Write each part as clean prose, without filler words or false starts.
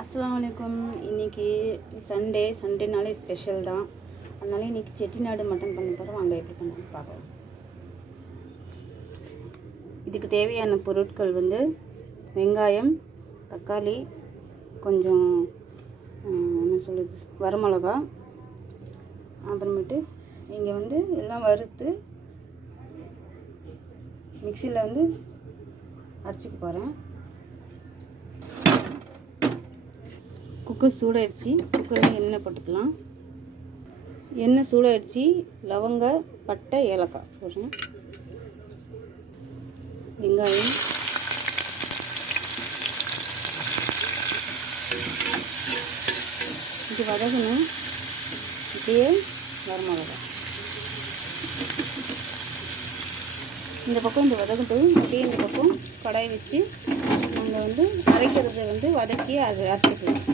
அஸ்ஸலாமு அலைக்கும். இன்றைக்கி சண்டேனாலே ஸ்பெஷல் தான். அதனால இன்றைக்கி செட்டிநாடு மட்டன் பண்ண போகிறோம். வாங்க எப்படி பண்ண பார்க்கலாம். இதுக்கு தேவையான பொருட்கள் வந்து வெங்காயம், தக்காளி, கொஞ்சம் என்ன சொல்லுது வரமிளகா, அப்புறமேட்டு இங்கே வந்து எல்லாம் வறுத்து மிக்சியில் வந்து அரைச்சிக்க போகிறேன். குக்கர் சூடாயிடுச்சு. குக்கரில் எண்ணெய் போட்டுக்கலாம். எண்ணெய் சூடாயிடுச்சு. லவங்க, பட்டை, ஏலக்காய் போடுறேன். வெங்காயம், இது வதகணும். இப்படியே வரமிளகா இந்த பக்கம் இந்த வதக்கட்டும். அப்படியே இந்த பக்கம் கடாய் வச்சு நாங்கள் வந்து அரைக்கிறத வந்து வதக்கி அதை அரைச்சிக்கலாம்.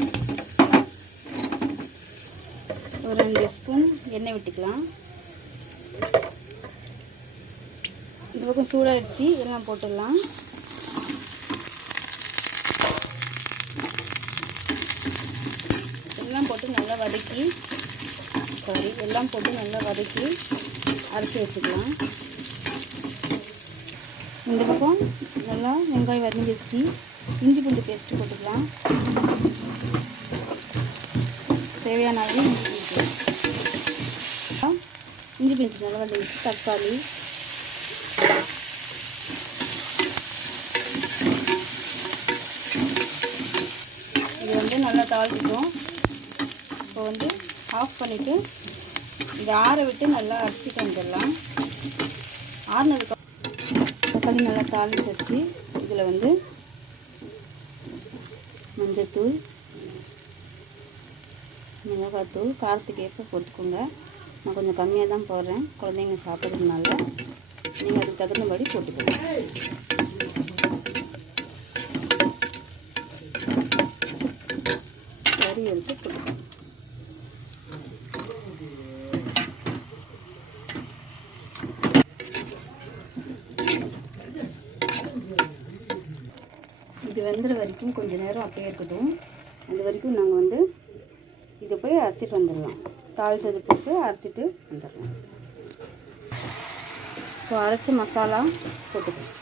ஒரு 2 ஸ்பூன் எண்ணெய் விட்டுக்கலாம். இந்த பக்கம் சூடாகிடுச்சு. எல்லாம் போட்டுடலாம். எல்லாம் போட்டு நல்லா வதக்கி எல்லாம் போட்டு நல்லா வதக்கி அரைச்சி வச்சுக்கலாம். இந்த பக்கம் நல்லா வெங்காயம் வதங்கிடுச்சு. இஞ்சி பூண்டு பேஸ்ட்டு போட்டுக்கலாம். தேவையான அளவு இஞ்சி பேஸ்ட் நல்லா வதங்கிடுச்சு. தக்காளி, இது வந்து நல்லா தாளிச்சிட்டோம். இப்போ வந்து ஆஃப் பண்ணிவிட்டு இதை ஆற விட்டு நல்லா அரைச்சிட்டு வந்துடலாம். ஆறினதுக்கு தக்காளி நல்லா தாளிச்சு இதில் வந்து மஞ்சத்தூள், மிளகாத்தூள் காரத்துக்கு ஏற்ப போட்டுக்கோங்க. நான் கொஞ்சம் கம்மியாக தான் போடுறேன், குழந்தைங்க சாப்பிட்றதுனால நீங்கள் அதுக்கு தகுந்தபடி போட்டுக்கோங்க. கறி எடுத்து போட்டுக்கோங்க. இது வெந்துற வரைக்கும் கொஞ்சம் நேரம் அப்படியே இருக்கட்டும். அது வரைக்கும் நாங்கள் வந்து இதை போய் அரைச்சிட்டு வந்துடலாம். தாளிச்சது போட்டு அரைச்சிட்டு வந்துடலாம். ஸோ அரைச்சி மசாலா போட்டுக்கலாம்.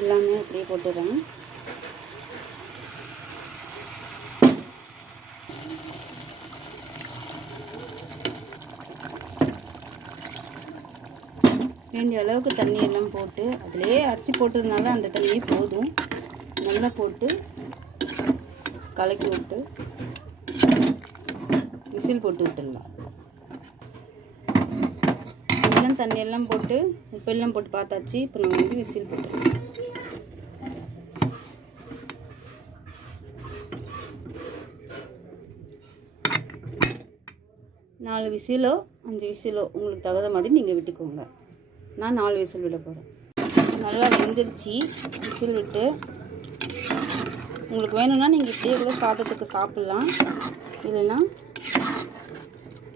எல்லாமே அப்படியே போட்டுடுறேன். வேண்டிய அளவுக்கு தண்ணி எல்லாம் போட்டு அதிலே அரைச்சி போட்டதுனால அந்த தண்ணியே போதும். நல்லா போட்டு கலக்கி விட்டு விசில் போட்டு விட்டுடலாம். எல்லாம் தண்ணியெல்லாம் போட்டு உப்பெல்லாம் போட்டு பார்த்தாச்சு. இப்போ நம்ம வந்து விசில் போட்டுடலாம். நாலு விசிலோ 5 விசிலோ உங்களுக்கு தகுந்த மாதிரி நீங்கள் விட்டுக்கோங்க. நான் 4 விசில் விட போகிறேன். நல்லா வெந்துருச்சு. விசில் விட்டு உங்களுக்கு வேணும்னா நீங்கள் இப்படியே கூட சாதத்துக்கு சாப்பிட்லாம். இல்லைன்னா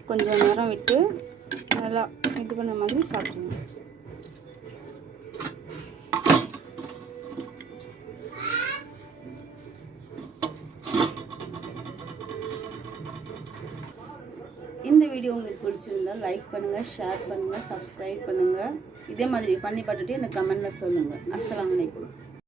கொஞ்சம் நேரம் விட்டு நல்லா இது பண்ண மாதிரி சாப்பிடுங்க. இந்த வீடியோ உங்களுக்கு பிடிச்சிருந்தால் லைக் பண்ணுங்கள், ஷேர் பண்ணுங்கள், சப்ஸ்கிரைப் பண்ணுங்கள். இதே மாதிரி பண்ணி பார்த்துட்டு எனக்கு கமெண்டில் சொல்லுங்கள். அஸ்ஸலாமு அலைக்கும்.